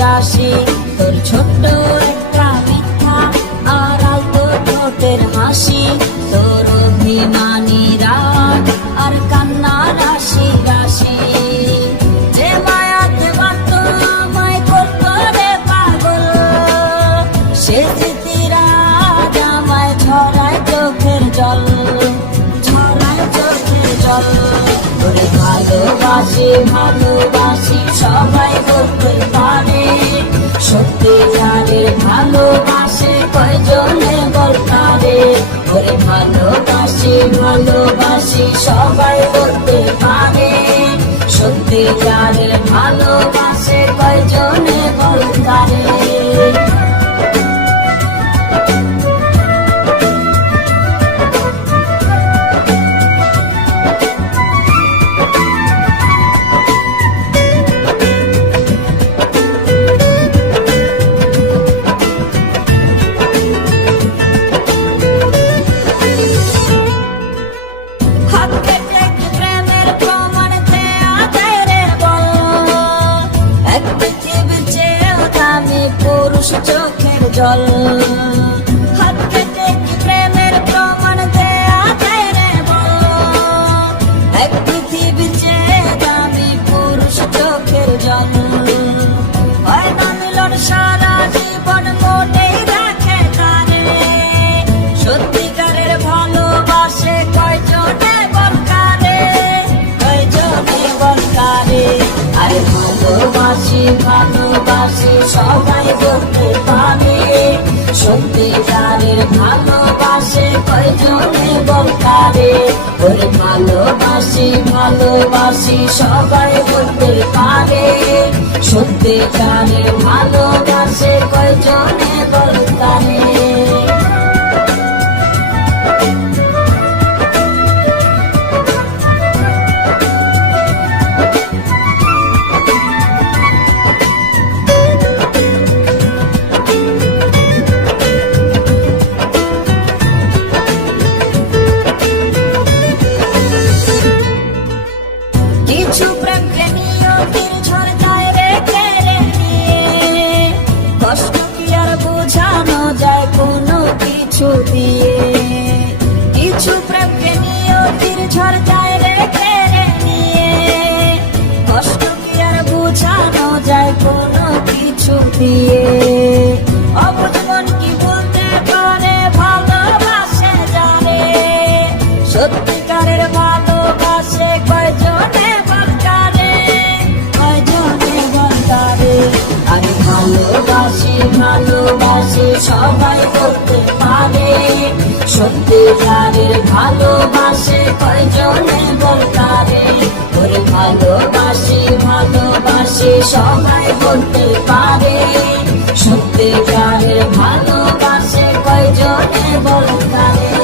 রাশি। তোর ছোট্ট একটা মিথ্যা আর আলতো ঠোঁটের হাসি, তোর অভিমানী রাগ আর কান্না রাশি রাশি। যে মায়াতে বাঁধত আমায় করতো রে পাগল, সে স্মৃতিরা আমায় ঝরায় চোখের জল, ঝরায় চোখের জল। তোরে ভালোবাসি ভালোবাসি সবাই বলতে পারে, সত্যিকারের ভালোবাসে কয়জনে বলতারে। ওরে ভালোবাসি ভালোবাসি সবাই বলতে পারে, সত্যিকারের ভালোবাসে কয়জনে বলতারে। চোখের জল হাত কেটে কি প্রেমের প্রমাণ দেয়া যায় রে বল। এক পৃথিবীর চেয়ে দামি পুরুষ চোখের জল, হয় না মিলন সারা জীবন মোটেই রাখে তারে। সত্যিকারের ভালোবাসে কয়জনে বলকারে, কয়জনে বলকারে। আরে ভালোবাসি ভালোবাসি সবাই বলতে পারে, সত্যিকারের ভালোবাসে কয়জনে বলকারে। ওরে ভালোবাসি ভালোবাসি সবাই বলতে পারে, সত্যিকারের ভালোবাসে কয়জনে বলকারে। কিছু প্রেমকে নিয়তির ঝড় যায় রে কেড়ে নিয়ে, কষ্ট কি আর বোঝানো যায় কোনো কিছু দিয়ে। কিছু প্রেমকে নিয়তির ঝড় যায় রে কেড়ে নিয়ে, কষ্ট কি আর বোঝানো যায় কোনো কিছু দিয়ে। অবুঝ মন কি বলতে পারে ভালোবাসে জানে, সত্যিকারের ভালোবাসে কয়জনে বলকারে, কয়জনে বলকারে। আমি ভালোবাসি ভালোবাসি সবাই বলতে পারে, সত্যিকারের ভালোবাসে কয়জনে বলকারে। ওরে ভালোবাসি ভালোবাসি সবাই বলতে পারে, সত্যিকারের ভালোবাসে কয়জনে বলকারে।